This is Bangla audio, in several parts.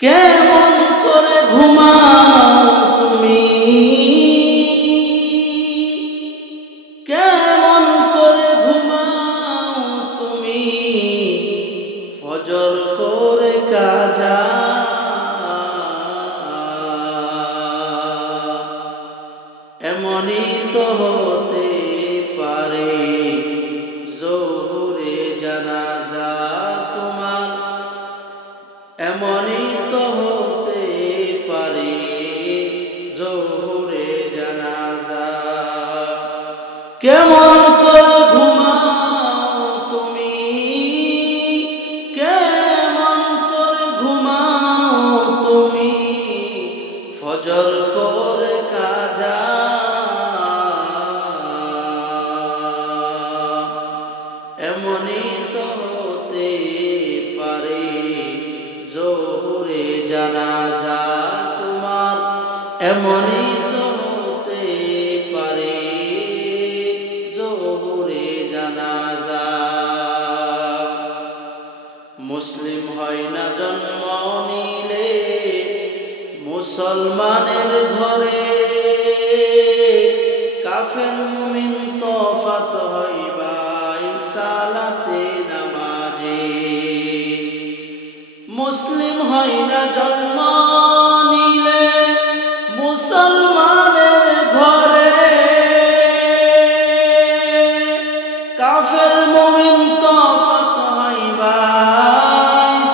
কেমন করে ঘুমাও তুমি, কেমন করে ঘুমাও তুমি, ফজর করে কাজা। এমনই তো হতে পারে জোহরে জানাজা তোমার, এমনই তো হতে পারে জোহরে জানাজা। কেমন করে ঘুমাও তুমি, কেমন করে ঘুমাও তুমি, ফজর করে কাজা। এমনই তো হতে পারে জোহরে জানাজা তোমার, এমনই তো হতে পারে জোহরে জানাজা। মুসলিম হয় না জন্ম নিলে মুসলমানের ঘরে, কাফের মুমিন তফাত হইবা সালাতে নামাজে। মুসলিম হয় না জন্ম নিলে মুসলমানের ঘরে, কাফের মুমিন তফাত হইবা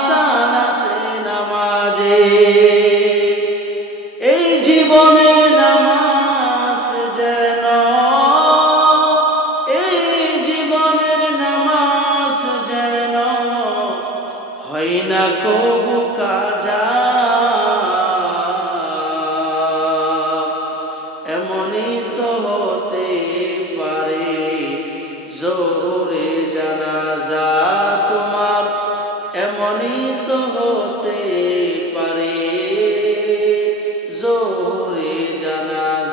সালাতে নামাজে। এই জীবনে নামাজ যেন, এই জীবনে নামাজ যেন হয় না কবু কাজা। এমনই তো হতে পারে জোহরে জানাজা তোমার, এমনই তো হতে পারে জোহরে জানাজা।